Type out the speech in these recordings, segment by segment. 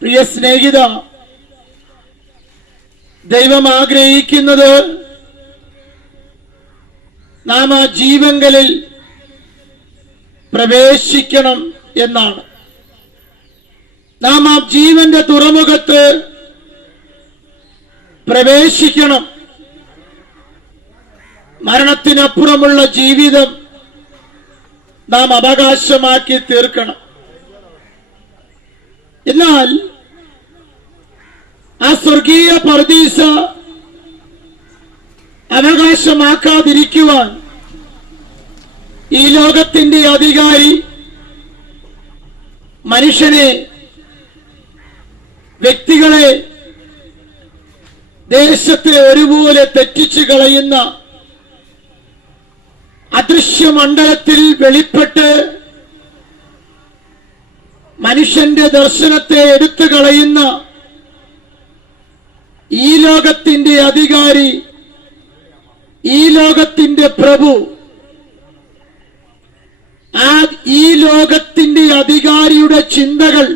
പ്രിയ സ്നേഹിത ദൈവം ആഗ്രഹിക്കുന്നത് നാം ആ ജീവങ്കലിൽ പ്രവേശിക്കണം എന്നാണ്. നാം ആ ജീവന്റെ തുറമുഖത്ത് പ്രവേശിക്കണം. മരണത്തിനപ്പുറമുള്ള ജീവിതം നാം അവകാശമാക്കി തീർക്കണം. എന്നാൽ ആ സ്വർഗീയ പർദീസ അവകാശമാക്കാതിരിക്കുവാൻ ഈ ലോകത്തിന്റെ അധികാരി മനുഷ്യനെ വ്യക്തികളെ ദേശത്തെ ഒരുപോലെ തെറ്റിച്ചു കളയുന്ന അദൃശ്യമണ്ഡലത്തിൽ വെളിപ്പെട്ട് മനുഷ്യന്റെ ദർശനത്തെ എടുത്തു കളയുന്ന ഈ ലോകത്തിന്റെ അധികാരി ഈ ലോകത്തിന്റെ പ്രഭു ആ ഈ ലോകത്തിന്റെ അധികാരിയുടെ ചിന്തകൾ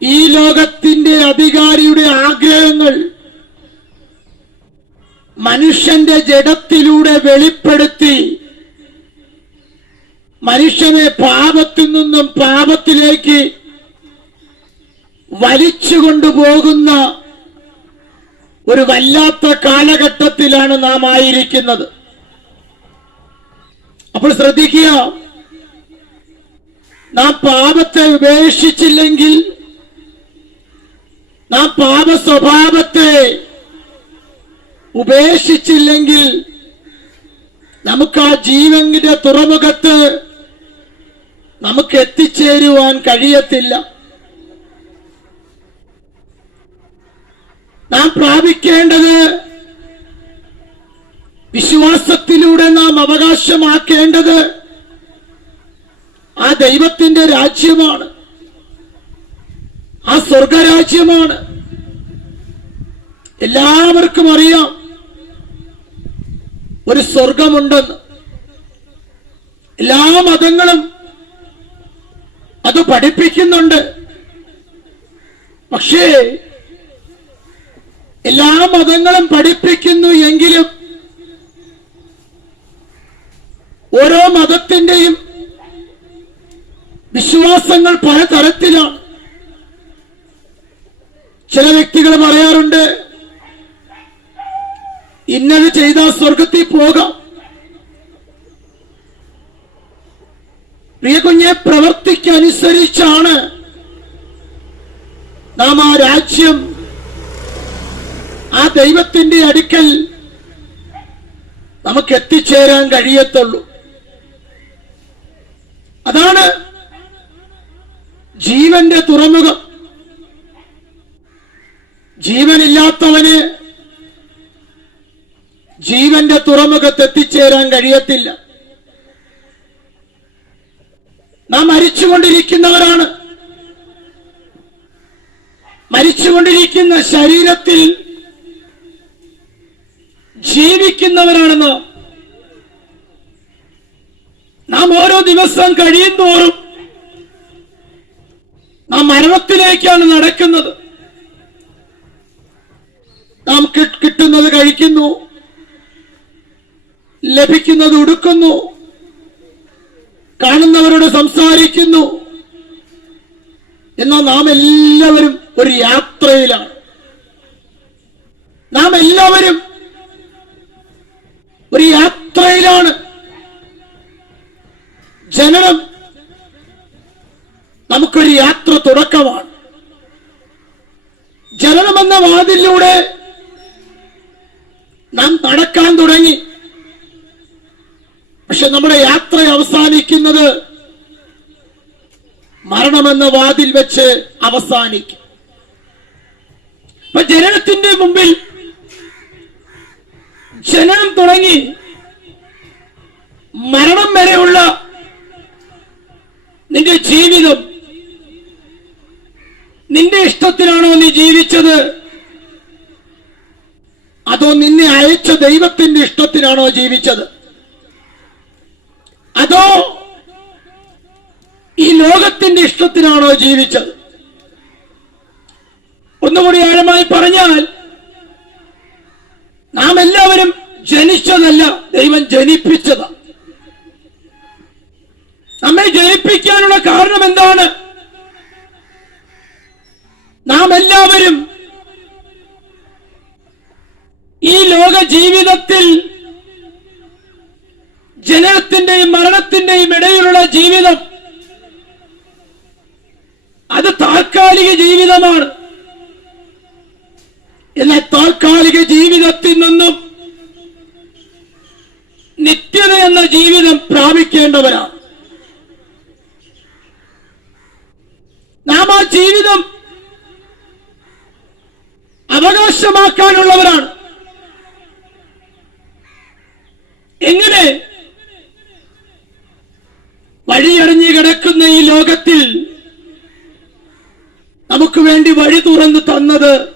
ഈ ലോകത്തിന്റെ അധികാരിയുടെ ആഗ്രഹങ്ങൾ മനുഷ്യന്റെ ജഡത്തിലൂടെ വെളിപ്പെടുത്തി മനുഷ്യനെ പാപത്തിൽ നിന്നും പാപത്തിലേക്ക് വലിച്ചു കൊണ്ടുപോകുന്ന ഒരു വല്ലാത്ത കാലഘട്ടത്തിലാണ് നാം ആയിരിക്കുന്നത്. അപ്പോൾ ശ്രദ്ധിക്കുക നാം പാപത്തെ ഉപേക്ഷിച്ചില്ലെങ്കിൽ നാം പാപ സ്വഭാവത്തെ ഉപേക്ഷിച്ചില്ലെങ്കിൽ നമുക്ക് ആ ജീവന്റെ തുറമുഖത്ത് നമുക്ക് എത്തിച്ചേരുവാൻ കഴിയത്തില്ല. നാം പ്രാപിക്കേണ്ടത് വിശ്വാസത്തിലൂടെ നാം അവകാശമാക്കേണ്ടത് ആ ദൈവത്തിന്റെ രാജ്യമാണ്. ആ സ്വർഗരാജ്യമാണ്. എല്ലാവർക്കും അറിയാം ഒരു സ്വർഗമുണ്ടെന്ന്. എല്ലാ മതങ്ങളും അത് പഠിപ്പിക്കുന്നുണ്ട്. പക്ഷേ എല്ലാ മതങ്ങളും പഠിപ്പിക്കുന്നു എങ്കിലും ഓരോ മതത്തിന്റെയും വിശ്വാസങ്ങൾ പല തരത്തിലാണ്. ചില വ്യക്തികൾ പറയാറുണ്ട് ഇന്നത് ചെയ്താൽ സ്വർഗത്തിൽ പോകാം. പ്രിയ കുഞ്ഞെ പ്രവർത്തിക്കനുസരിച്ചാണ് നാം ആ രാജ്യം ആ ദൈവത്തിന്റെ അടുക്കൽ നമുക്ക് എത്തിച്ചേരാൻ കഴിയത്തുള്ളൂ. അതാണ് ജീവന്റെ തുറമുഖം. ജീവനില്ലാത്തവന് ജീവന്റെ തുറമുഖത്ത് എത്തിച്ചേരാൻ കഴിയത്തില്ല. നാം മരിച്ചുകൊണ്ടിരിക്കുന്നവരാണ്. മരിച്ചുകൊണ്ടിരിക്കുന്ന ശരീരത്തിൽ ജീവിക്കുന്നവരാണെന്ന് നാം ഓരോ ദിവസം കഴിയും തോറും നാം മരണത്തിലേക്കാണ് നടക്കുന്നത്. നാം കിട്ടുന്നത് കഴിക്കുന്നു ലഭിക്കുന്നത് ഉടുക്കുന്നു. കാണുന്നവരോട് സംസാരിക്കുന്നു. എന്നാൽ നാം എല്ലാവരും ഒരു യാത്രയിലാണ്. നാം എല്ലാവരും ഒരു യാത്രയിലാണ്. ജനനം നമുക്കൊരു യാത്ര തുടക്കമാണ്. ജനനമെന്ന വാതിലൂടെ നാം നടക്കാൻ തുടങ്ങി. പക്ഷെ നമ്മുടെ യാത്ര അവസാനിക്കുന്നത് മരണമെന്ന വാതിൽ വെച്ച് അവസാനിക്കും. ജനനത്തിന്റെ മുമ്പിൽ ജനനം തുടങ്ങി മരണം വരെയുള്ള നിന്റെ ജീവിതം നിന്റെ ഇഷ്ടത്തിനാണോ നീ ജീവിച്ചത്? അതോ നിന്നെ അയച്ച ദൈവത്തിന്റെ ഇഷ്ടത്തിനാണോ ജീവിച്ചത്? അതോ ഈ ലോകത്തിന്റെ ഇഷ്ടത്തിനാണോ ജീവിച്ചത്? ഒന്നുകൂടി ആഴമായി പറഞ്ഞാൽ നാം എല്ലാവരും ജനിച്ചതല്ല ദൈവം ജനിപ്പിച്ചതാണ് നമ്മെ ജനിപ്പിക്കാനുള്ള കാരണം എന്താണ്? നാം എല്ലാവരും ഈ ലോക ജീവിതത്തിൽ ജനനത്തിന്റെയും മരണത്തിന്റെയും ഇടയിലുള്ള ജീവിതം അത് താൽക്കാലിക ജീവിതമാണ്. എന്നാൽ താൽക്കാലിക ജീവിതത്തിൽ നിന്നും നിത്യത എന്ന ജീവിതം പ്രാപിക്കേണ്ടവരാണ്. നാം ആ ജീവിതം അവകാശമാക്കാനുള്ളവരാണ് എങ്ങനെ വഴിയറിഞ്ഞു കിടക്കുന്ന ഈ ലോകത്തിൽ നമുക്ക് വേണ്ടി വഴി തുറന്ന് തന്നത്.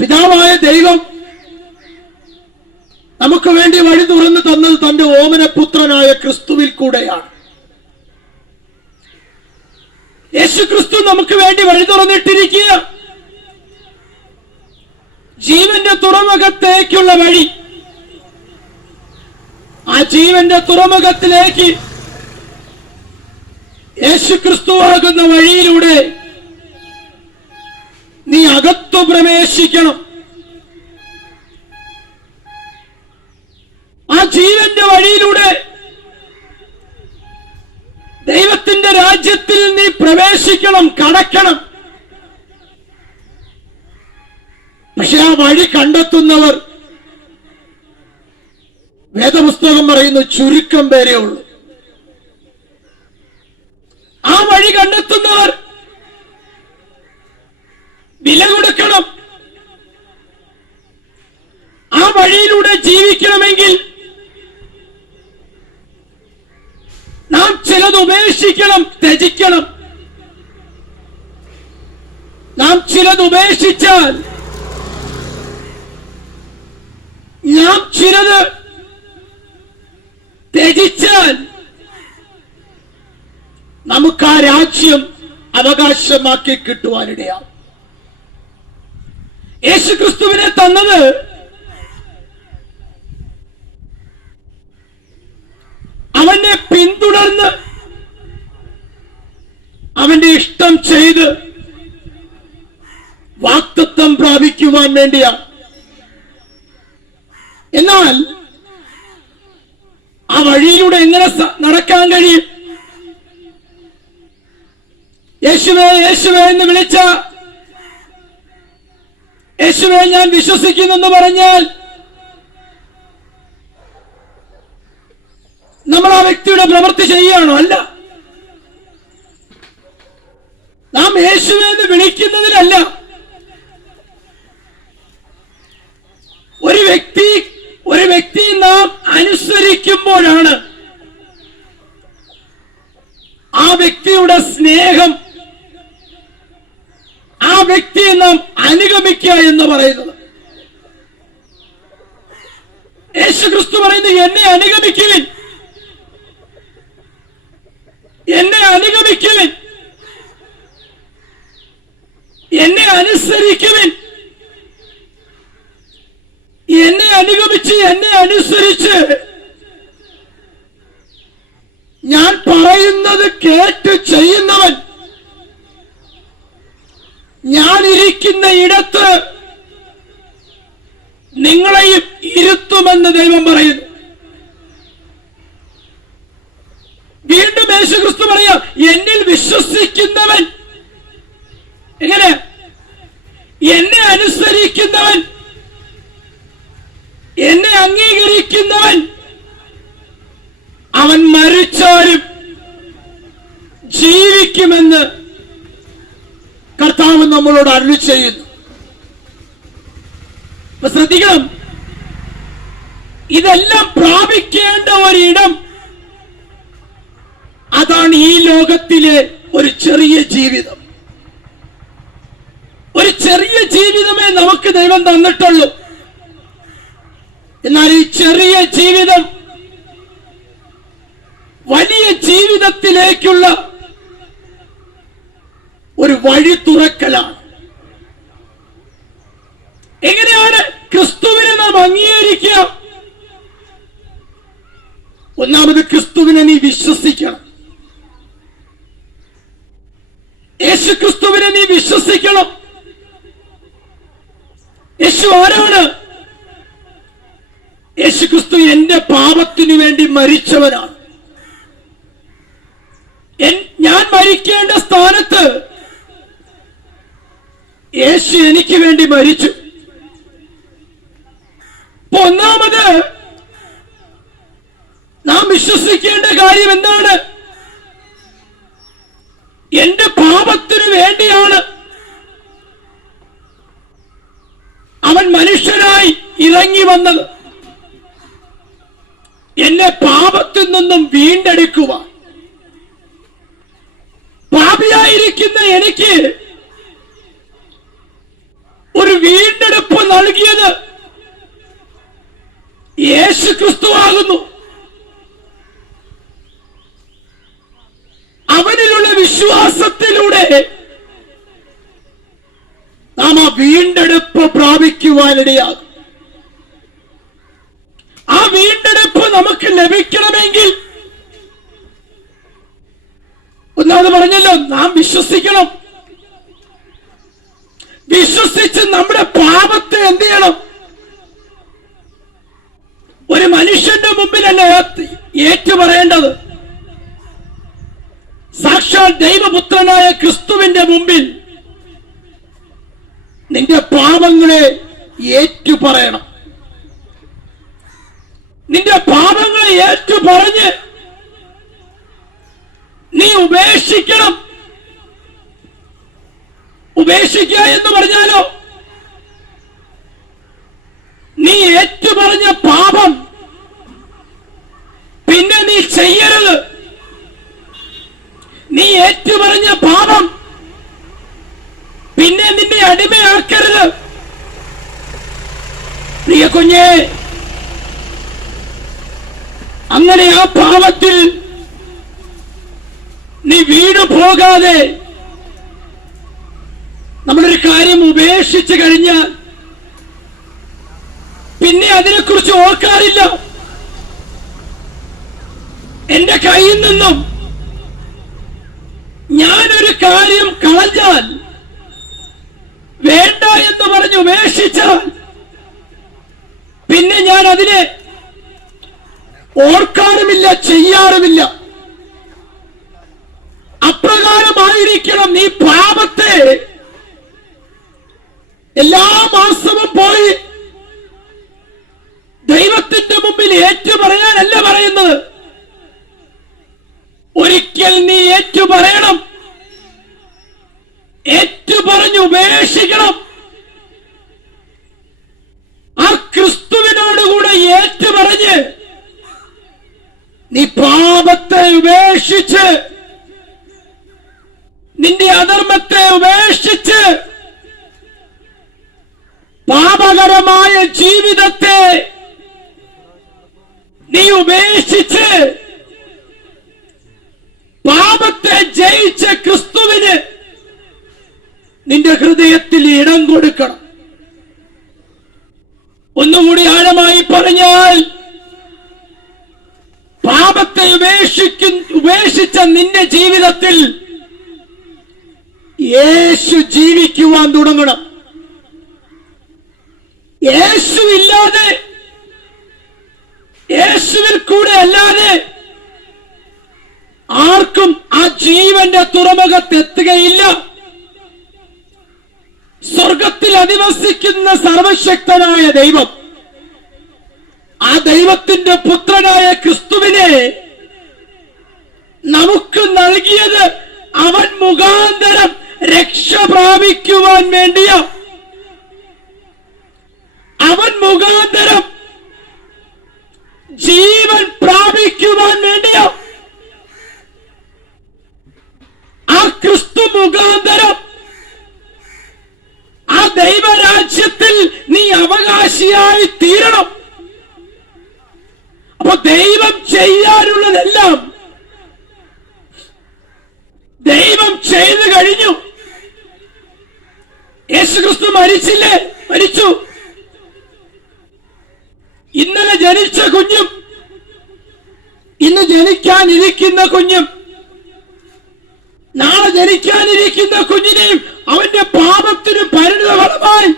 പിതാവായ ദൈവം നമുക്ക് വേണ്ടി വഴി തുറന്ന് തന്നത് തന്റെ ഓമനപുത്രനായ ക്രിസ്തുവിൽ കൂടെയാണ്. യേശു ക്രിസ്തു നമുക്ക് വേണ്ടി വഴി തുറന്നിട്ടിരിക്കുക. ജീവന്റെ തുറമുഖത്തേക്കുള്ള വഴി. ആ ജീവന്റെ തുറമുഖത്തിലേക്ക് യേശു ക്രിസ്തുവാകുന്ന വഴിയിലൂടെ അകത്തു പ്രവേശിക്കണം. ആ ജീവന്റെ വഴിയിലൂടെ ദൈവത്തിന്റെ രാജ്യത്തിൽ നീ പ്രവേശിക്കണം കടക്കണം. പക്ഷെ ആ വഴി കണ്ടെത്തുന്നവർ വേദപുസ്തകം പറയുന്നു ചുരുക്കം പേരേ ഉള്ളൂ. ആ വഴി കണ്ടെത്തുന്നവർ വില കൊടുക്കണം. ആ വഴിയിലൂടെ ജീവിക്കണമെങ്കിൽ നാം ചിലത് ഉപേക്ഷിക്കണം ത്യജിക്കണം. നാം ചിലത് ഉപേക്ഷിച്ചാൽ നാം ചിലത് ത്യജിച്ചാൽ നമുക്ക് ആ രാജ്യം അവകാശമാക്കി കിട്ടുവാനിടയാവും. യേശു ക്രിസ്തുവിനെ തന്നത്. അവനെ പിന്തുടർന്ന് അവന്റെ ഇഷ്ടം ചെയ്ത് വാക്തത്വം പ്രാപിക്കുവാൻ വേണ്ടിയാണ് എന്നാൽ ആ വഴിയിലൂടെ എങ്ങനെ നടക്കാൻ കഴിയും. യേശുവേ യേശുവേ എന്ന് വിളിച്ച യേശുവെ ഞാൻ വിശ്വസിക്കുന്നെന്ന് പറഞ്ഞാൽ നമ്മൾ ആ വ്യക്തിയുടെ പ്രവൃത്തി ചെയ്യുകയാണോ അല്ല. നാം യേശുവെ എന്ന് വിളിക്കുന്നതിലല്ല. ഒരു വ്യക്തി ഒരു വ്യക്തി നാം അനുസരിക്കുമ്പോഴാണ് ആ വ്യക്തിയുടെ സ്നേഹം ആ വ്യക്തിയെ നാം അനുഗമിക്കുക എന്ന് പറയുന്നത്. യേശു ക്രിസ്തു പറയുന്നു എന്നെ അനുഗമിക്കുവിൻ. എന്നെ അനുഗമിക്കുവിൻ. എന്നെ അനുസരിക്കുവിൻ. എന്നെ അനുഗമിച്ച് എന്നെ അനുസരിച്ച്. ഞാൻ പറയുന്നത് കേട്ട് ചെയ്യുന്നവൻ ഞാൻ ഇരിക്കുന്ന ഇടത്ത് നിങ്ങളെയും ഇരുത്തുമെന്ന് ദൈവം പറയുന്നു. വീണ്ടും യേശു ക്രിസ്തു പറയാം എന്നിൽ വിശ്വസിക്കുന്നവൻ എങ്ങനെ? എന്നെ അനുസരിക്കുന്നവൻ എന്നെ അംഗീകരിക്കുന്നവൻ അവൻ മരിച്ചാലും ജീവിക്കുമെന്ന് കർത്താവ് നമ്മളോട് അരുളി ചെയ്യുന്നു. ശ്രദ്ധിക്കണം. ഇതെല്ലാം പ്രാപിക്കേണ്ട ഒരിടം അതാണ് ഈ ലോകത്തിലെ ഒരു ചെറിയ ജീവിതം. ഒരു ചെറിയ ജീവിതമേ നമുക്ക് ദൈവം തന്നിട്ടുള്ളൂ. എന്നാൽ ഈ ചെറിയ ജീവിതം വലിയ ജീവിതത്തിലേക്കുള്ള വഴി തുറക്കലാണ്. എങ്ങനെയാണ് ക്രിസ്തുവിനെ നാം അംഗീകരിക്കുക? ഒന്നാമത് ക്രിസ്തുവിനെ നീ വിശ്വസിക്കണം. യേശു ക്രിസ്തുവിനെ നീ വിശ്വസിക്കണം. യേശു ആരാണ്? യേശു ക്രിസ്തു എന്റെ പാപത്തിനു വേണ്ടി മരിച്ചവനാണ്. ഞാൻ മരിക്കേണ്ട സ്ഥാനത്ത് യേശു എനിക്ക് വേണ്ടി മരിച്ചു. ഒന്നാമത് നാം വിശ്വസിക്കേണ്ട കാര്യം എന്താണ്? എന്റെ പാപത്തിനു വേണ്ടിയാണ് അവൻ മനുഷ്യനായി ഇറങ്ങി വന്നത്. എന്നെ പാപത്തിൽ നിന്നും വീണ്ടെടുക്കുക പാപിയായിരിക്കുന്ന എനിക്ക് ഒരു വീണ്ടെടുപ്പ് നൽകിയത് യേശു ക്രിസ്തുവാകുന്നു അവനിലുള്ള വിശ്വാസത്തിലൂടെ നാം ആ വീണ്ടെടുപ്പ് പ്രാപിക്കുവാനിടയാകും. ആ വീണ്ടെടുപ്പ് നമുക്ക് ലഭിക്കണമെങ്കിൽ ഒന്നാമത് പറഞ്ഞല്ലോ നാം വിശ്വസിക്കണം. വിശ്വസിച്ച് നമ്മുടെ പാപത്തെ എന്ത് ചെയ്യണം? ഒരു മനുഷ്യന്റെ മുമ്പിലല്ല ഏറ്റുപറയേണ്ടത്. ഏറ്റു സാക്ഷാൽ ദൈവപുത്രനായ ക്രിസ്തുവിന്റെ മുമ്പിൽ നിന്റെ പാപങ്ങളെ ഏറ്റുപറയണം. നിന്റെ പാപങ്ങളെ ഏറ്റുപറഞ്ഞ് നീ ഉപേക്ഷിക്കണം. ഉപേക്ഷിക്കുക എന്ന് പറഞ്ഞാലോ? നീ ഏറ്റുപറഞ്ഞ പാപം പിന്നെ നീ ചെയ്യരുത്. നീ ഏറ്റുപറഞ്ഞ പാപം പിന്നെ നിന്നെ അടിമയാക്കരുത്. പ്രിയ കുഞ്ഞേ അങ്ങനെ ആ പാപത്തിൽ നീ വീട് പോകാതെ നമ്മളൊരു കാര്യം ഉപേക്ഷിച്ചു കഴിഞ്ഞാൽ പിന്നെ അതിനെക്കുറിച്ച് ഓർക്കാറില്ല. എന്റെ കയ്യിൽ നിന്നും ഞാനൊരു കാര്യം കളഞ്ഞാൽ വേണ്ട എന്ന് പറഞ്ഞ് ഉപേക്ഷിച്ചാൽ പിന്നെ ഞാൻ അതിനെ ഓർക്കാറുമില്ല ചെയ്യാറുമില്ല. അപ്രകാരമായിരിക്കണം നീ പാപത്തെ എല്ലാ മാസവും പോയി. ദൈവത്തിന്റെ മുമ്പിൽ ഏറ്റുപറയാനല്ല പറയുന്നത്. ഒരിക്കൽ നീ ഏറ്റുപറയണം. പറയണം ഏറ്റു പറഞ്ഞ് ഉപേക്ഷിക്കണം. ആ ക്രിസ്തുവിനോടുകൂടെ ഏറ്റുപറഞ്ഞ് നീ പാപത്തെ ഉപേക്ഷിച്ച് നിന്റെ അധർമ്മത്തെ ഉപേക്ഷിച്ച് പാപകരമായ ജീവിതത്തെ നീ ഉപേക്ഷിച്ച് പാപത്തെ ജയിച്ച ക്രിസ്തുവിന് നിന്റെ ഹൃദയത്തിൽ ഇടം കൊടുക്കണം. ഒന്നുകൂടി ആഴമായി പറഞ്ഞാൽ പാപത്തെ ഉപേക്ഷിക്കും ഉപേക്ഷിച്ച നിന്റെ ജീവിതത്തിൽ യേശു ജീവിക്കുവാൻ തുടങ്ങണം. യേശു ഇല്ലാതെ യേശുവിൽ കൂടെ അല്ലാതെ ആർക്കും ആ ജീവന്റെ തുറമുഖത്തെത്തുകയില്ല. സ്വർഗത്തിൽ അധിവസിക്കുന്ന സർവശക്തനായ ദൈവം ആ ദൈവത്തിന്റെ പുത്രനായ ക്രിസ്തുവിനെ നമുക്ക് നൽകിയത് അവൻ മുഖാന്തരം രക്ഷ പ്രാപിക്കുവാൻ വേണ്ടിയ. അവൻ മുഖാന്തരം ജീവൻ പ്രാപിക്കുവാൻ വേണ്ടിയോ? ആ ക്രിസ്തു മുഖാന്തരം ആ ദൈവരാജ്യത്തിൽ നീ അവകാശിയായി തീരണം. അപ്പൊ ദൈവം ചെയ്യാനുള്ളതെല്ലാം ദൈവം ചെയ്തു കഴിഞ്ഞു. യേശുക്രിസ്തു മരിച്ചില്ലേ? മരിച്ചു. ഇന്നലെ ജനിച്ച കുഞ്ഞും ഇന്ന് ജനിക്കാനിരിക്കുന്ന കുഞ്ഞും നാളെ ജനിക്കാനിരിക്കുന്ന കുഞ്ഞിനെയും അവന്റെ പാപത്തിന് പരിണിത ഫലമായി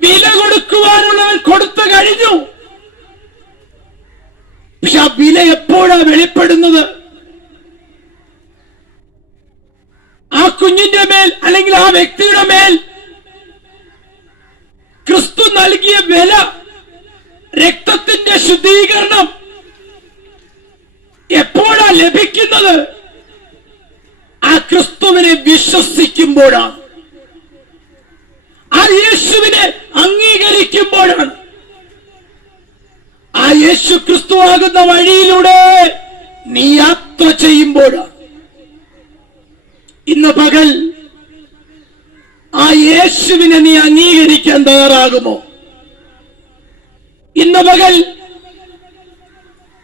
വില കൊടുക്കുവാനുള്ളവൻ കൊടുത്തു കഴിഞ്ഞു പക്ഷെ ആ വില എപ്പോഴാ വെളിപ്പെടുന്നത് ആ കുഞ്ഞിന്റെ മേൽ അല്ലെങ്കിൽ ആ വ്യക്തിയുടെ മേൽ ക്രിസ്തു നൽകിയ വില രക്തത്തിന്റെ ശുദ്ധീകരണം എപ്പോഴാ ലഭിക്കുന്നത് ആ ക്രിസ്തുവിനെ വിശ്വസിക്കുമ്പോഴാണ് ആ യേശുവിനെ അംഗീകരിക്കുമ്പോഴാണ്. ആ യേശു ക്രിസ്തു ആകുന്ന വഴിയിലൂടെ നീ യാത്ര ചെയ്യുമ്പോഴാണ്. ഇന്ന് പകൽ ആ യേശുവിനെ നീ അംഗീകരിക്കാൻ തയ്യാറാകുമോ? ഇന്ന് പകൽ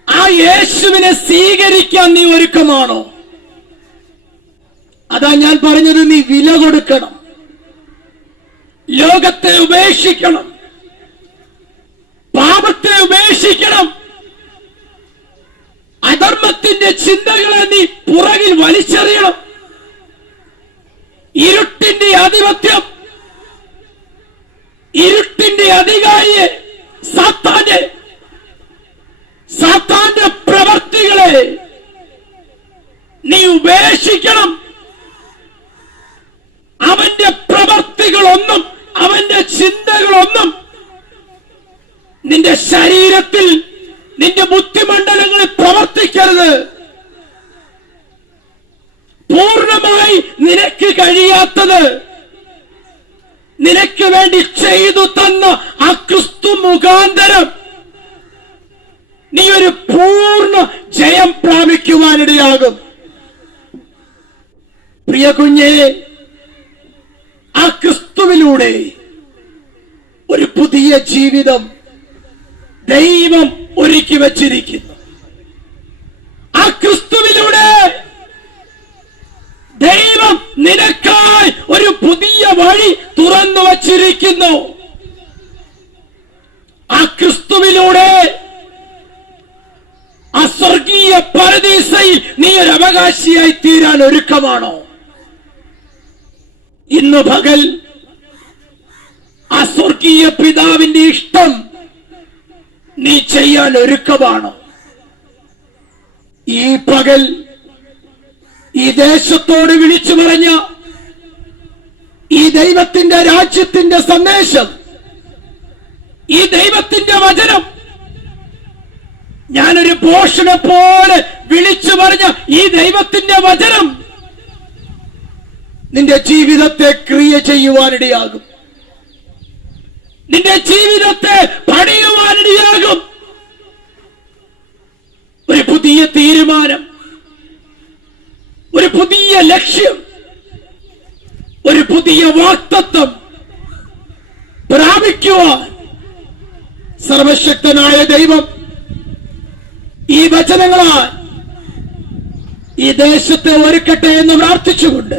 ആ യേശുവിനെ സ്വീകരിക്കാൻ നീ ഒരുക്കമാണോ? അതാ ഞാൻ പറഞ്ഞത് നീ വില കൊടുക്കണം. ലോകത്തെ ഉപേക്ഷിക്കണം. പാപത്തെ ഉപേക്ഷിക്കണം. അധർമ്മത്തിന്റെ ചിന്തകളെ നീ പുറകിൽ വലിച്ചെറിയണം. ഇരുട്ടിന്റെ ആധിപത്യം ഇരുട്ടിന്റെ അധികാരിയെ സാത്താന്റെ സാത്താന്റെ പ്രവർത്തികളെ നീ ഉപേക്ഷിക്കണം. അവന്റെ പ്രവർത്തികളൊന്നും അവന്റെ ചിന്തകളൊന്നും നിന്റെ ശരീരത്തിൽ നിന്റെ ബുദ്ധിമണ്ഡലങ്ങളിൽ പ്രവർത്തിക്കരുത്. പൂർണമായി നിനക്ക് കഴിയാത്തത് നിനക്ക് വേണ്ടി ചെയ്തു തന്ന ആ ക്രിസ്തു മുഖാന്തരം നീ ഒരു പൂർണ ജയം പ്രാപിക്കുവാനിടയാകും. പ്രിയ കുഞ്ഞെ ക്രിസ്തുവിലൂടെ ഒരു പുതിയ ജീവിതം ദൈവം ഒരുക്കി വച്ചിരിക്കുന്നു. ആ ക്രിസ്തുവിലൂടെ ദൈവം നിനക്കായി ഒരു പുതിയ വഴി തുറന്നു വച്ചിരിക്കുന്നു. ആ ക്രിസ്തുവിലൂടെ അസ്വർഗീയ സ്വർഗീയ പരദീസയിൽ നീ ഒരു അവകാശിയായി തീരാൻ ഒരുക്കമാണോ? ഇന്ന് പകൽ അസ്വർഗീയ സ്വർഗീയ പിതാവിന്റെ ഇഷ്ടം നീ ചെയ്യാൻ ഒരുക്കമാണ്. ഈ പകൽ ഈ ദേശത്തോട് വിളിച്ചു പറഞ്ഞ ഈ ദൈവത്തിന്റെ രാജ്യത്തിന്റെ സന്ദേശം ഈ ദൈവത്തിന്റെ വചനം ഞാനൊരു പോഷനെ പോലെ വിളിച്ചു പറഞ്ഞ ഈ ദൈവത്തിന്റെ വചനം നിന്റെ ജീവിതത്തെ ക്രിയ ചെയ്യുവാനിടയാകും. നിന്റെ ജീവിതത്തെ പണിയുവാനിടയാകും. ഒരു പുതിയ തീരുമാനം ഒരു പുതിയ ലക്ഷ്യം ഒരു പുതിയ വാക്തത്വം പ്രാപിക്കുവാൻ സർവശക്തനായ ദൈവം ഈ വചനങ്ങളാൽ ഈ ദേശത്തെ ഒരുക്കട്ടെ എന്ന് പ്രാർത്ഥിച്ചുകൊണ്ട്